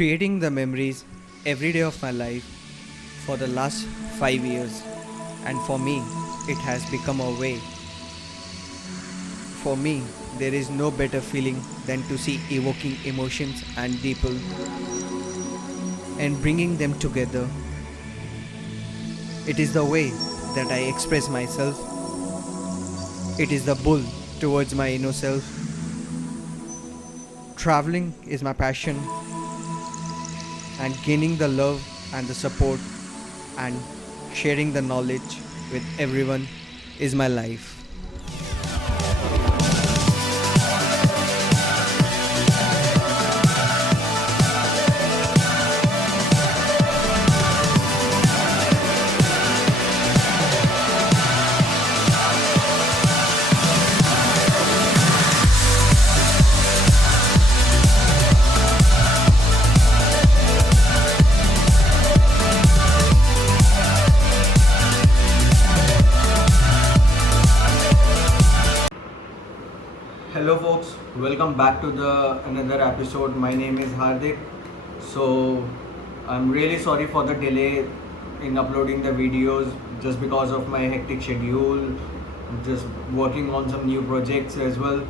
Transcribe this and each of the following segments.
creating the memories every day of my life for the last 5 years, and for me it has become a way. For me, there is no better feeling than to see evoking emotions and people and bringing them together. It is the way that I express myself. It is the pull towards my inner self. Traveling is my passion, and gaining the love and the support and sharing the knowledge with everyone is my life. Hello folks, welcome back to the another episode. My name is Hardik. So I'm really sorry for the delay in uploading the videos just because of my hectic schedule, just working on some new projects as well.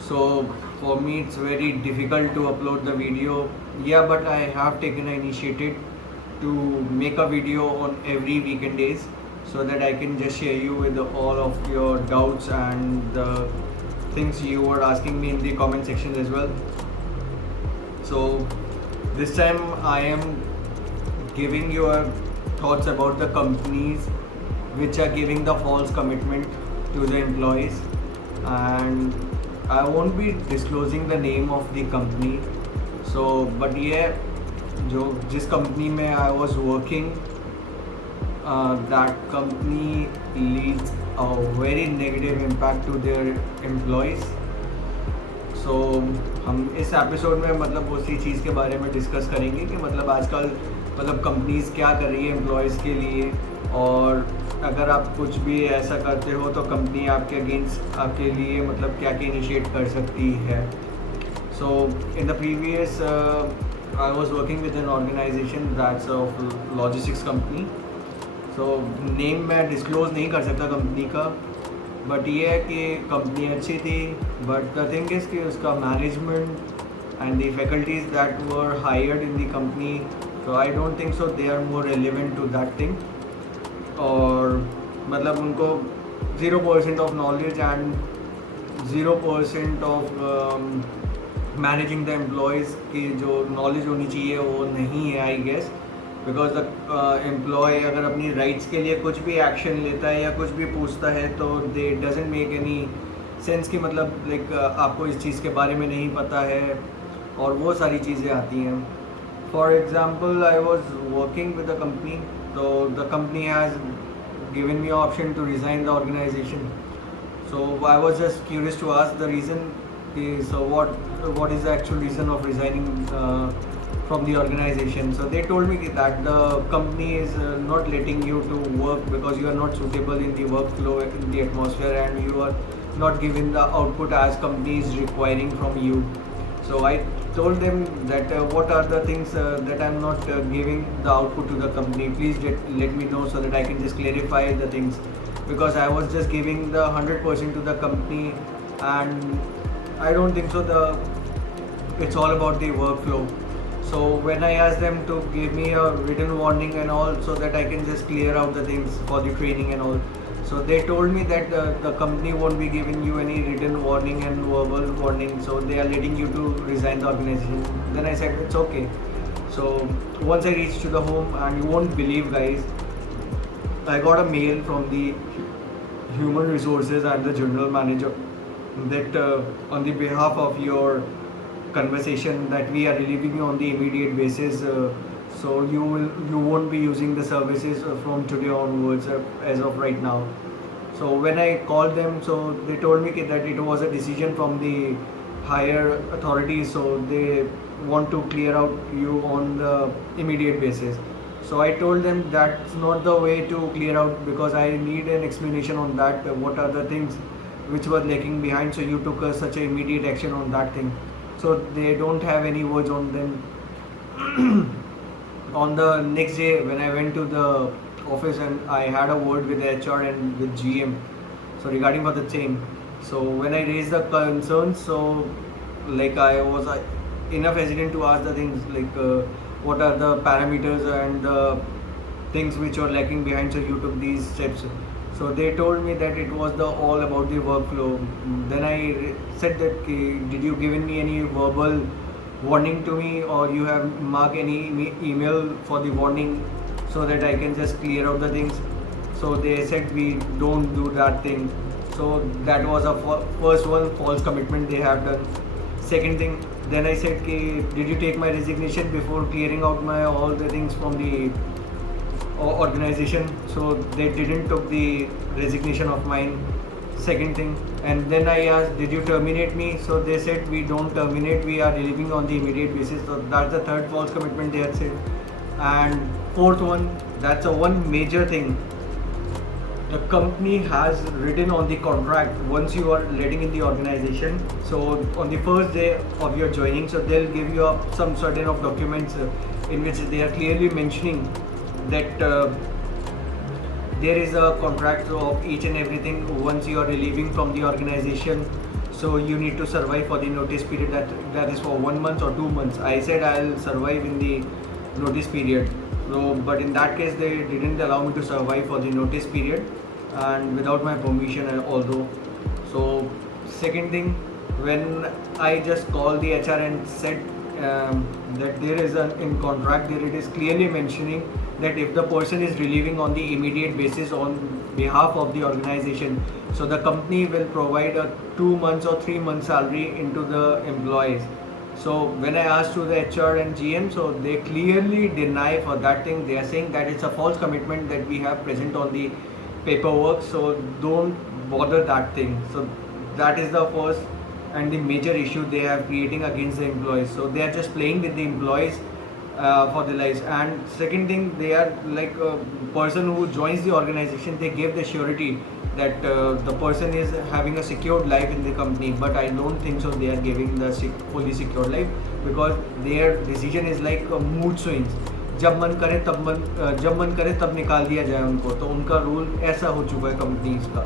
So for me it's very difficult to upload the video. Yeah, but I have taken an initiative to make a video on every weekend days so that I can just share you with all of your doubts and the things you were asking me in the comment section as well. So this time I am giving your thoughts about the companies which are giving the false commitment to the employees, and I won't be disclosing the name of the company. So but yeah, जो जिस company में I was working, that company leads a very negative impact to their employees. So हम इस episode में मतलब उसी चीज़ के बारे में डिस्कस करेंगे कि मतलब आजकल मतलब कंपनीज क्या कर रही है एम्प्लॉयज़ के लिए, और अगर आप कुछ भी ऐसा करते हो तो कंपनी आपके अगेंस्ट आपके लिए मतलब क्या क्या इनिशिएट कर सकती है. So in the previous I was working with an organization that's of logistics company. So name मैं डिस्क्लोज़ नहीं कर सकता कंपनी का, बट ये है कि कंपनी अच्छी थी, बट द थिंग इज़ कि उसका management and the faculties that were hired in the company, so I don't think so they are more relevant to that thing. और मतलब उनको 0% of knowledge and 0% of managing the employees की जो knowledge होनी चाहिए वो नहीं है, I guess. Because the employee अगर अपनी राइट्स के लिए कुछ भी एक्शन लेता है या कुछ भी पूछता है तो दे डजेंट मेक एनी सेंस कि मतलब लाइक आपको इस चीज़ के बारे में नहीं पता है, और वो सारी चीज़ें आती हैं. For example I was working with the company, तो the company has given me option to resign the organisation. So I was just curious to ask the reason. So what is the actual reason of resigning from the organization? So they told me that the company is not letting you to work because you are not suitable in the workflow, in the atmosphere, and you are not given the output as company is requiring from you. So I told them that what are the things that I'm not giving the output to the company. Please let me know so that I can just clarify the things, because I was just giving the 100% to the company, and I don't think so it's all about the workflow. So when I asked them to give me a written warning and all so that I can just clear out the things for the training and all, so they told me that the company won't be giving you any written warning and verbal warning, so they are letting you to resign the organization. Then I said it's okay. So once I reached to the home, and you won't believe guys, I got a mail from the human resources and the general manager that on the behalf of your conversation that we are relieving you on the immediate basis, so you won't be using the services from today onwards as of right now. So when I called them, so they told me that it was a decision from the higher authorities, so they want to clear out you on the immediate basis. So I told them that's not the way to clear out, because I need an explanation on that, what are the things which were lagging behind, so you took such an immediate action on that thing. So they don't have any words on them. On the next day when I went to the office and I had a word with the HR and with GM, so regarding for the same. So when I raised the concerns, so like I was enough hesitant to ask the things like what are the parameters and the things which were lacking behind, so you took these steps. So they told me that it was the all about the workflow. Then I said that did you given me any verbal warning to me, or you have marked any email for the warning so that I can just clear out the things. So they said we don't do that thing. So that was a first one false commitment they have done. Second thing, then I said did you take my resignation before clearing out my all the things from the organization? So they didn't took the resignation of mine. Second thing, and then I asked did you terminate me? So they said we don't terminate, we are relieving on the immediate basis. So that's the third false commitment they had said. And fourth one, that's a one major thing, the company has written on the contract once you are letting in the organization. So on the first day of your joining, so they'll give you some certain of documents in which they are clearly mentioning that there is a contract of each and everything once you are relieving from the organization. So you need to survive for the notice period, that is for 1 month or 2 months. I said I'll survive in the notice period. So but in that case they didn't allow me to survive for the notice period, and without my permission although. So second thing, when I just called the HR and said that there is in contract there it is clearly mentioning that if the person is relieving on the immediate basis on behalf of the organization, so the company will provide a 2 months or 3 months salary into the employees. So when I asked to the HR and GM, so they clearly deny for that thing. They are saying that it's a false commitment that we have present on the paperwork, so don't bother that thing. So that is the first and the major issue they are creating against the employees. So they are just playing with the employees for their lives. And second thing, they are like a person who joins the organization, they give the surety that the person is having a secured life in the company, but I don't think so they are giving the fully secured life, because their decision is like mood swings. जब मन करे तब निकाल दिया जाए उनको, तो उनका रूल ऐसा हो चुका है कंपनीज का.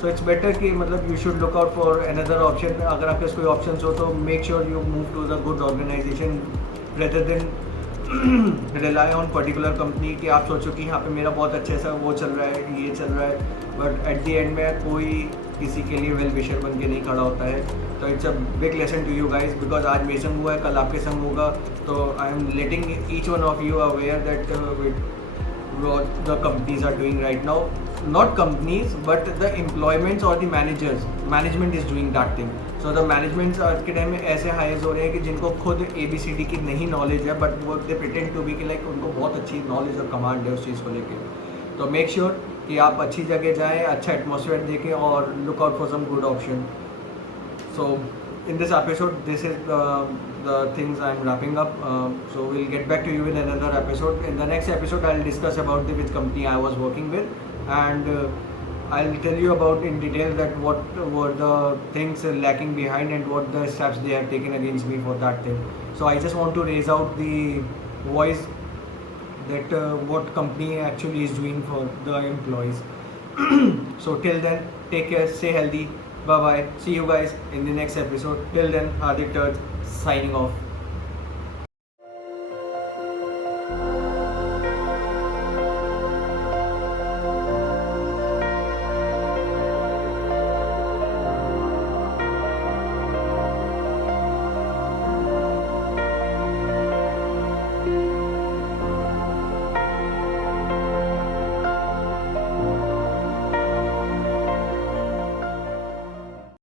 सो इट्स बेटर कि मतलब you should look out for another option. अगर आपके पास कोई ऑप्शन हो तो make sure you move to the good organisation rather than rely on particular company कि आप सोचो कि यहाँ पे मेरा बहुत अच्छे से वो चल रहा है, ये चल रहा है, बट एट द एंड में कोई किसी के लिए वेल विशर बन के नहीं खड़ा होता है. तो it's a big lesson to you guys, because आज मेरे संग हुआ है, कल आपके संग होगा. तो I am letting each one of you aware that what the companies are doing right now. Not companies, but the employments or the management is doing that thing. So the managements आज के time में ऐसे heirs हो रहे हैं कि जिनको खुद ABCD की नहीं नॉलेज है, बट वो दे प्रिटेंड टू बी कि लाइक उनको बहुत अच्छी नॉलेज और कमांड है उस चीज़ को लेके. तो मेक श्योर कि आप अच्छी जगह जाएँ, अच्छा एटमोसफेयर देखें और look out for some good option. So in this episode, this is the things I'm wrapping up. So we'll get back to you in another episode. In the next episode, I'll discuss about which company I was working with, and I'll tell you about in detail that what were the things lacking behind and what the steps they have taken against me for that thing. So I just want to raise out the voice that what company actually is doing for the employees. So till then, take care, stay healthy. Bye bye. See you guys in the next episode. Till then, Hardik Turd signing off.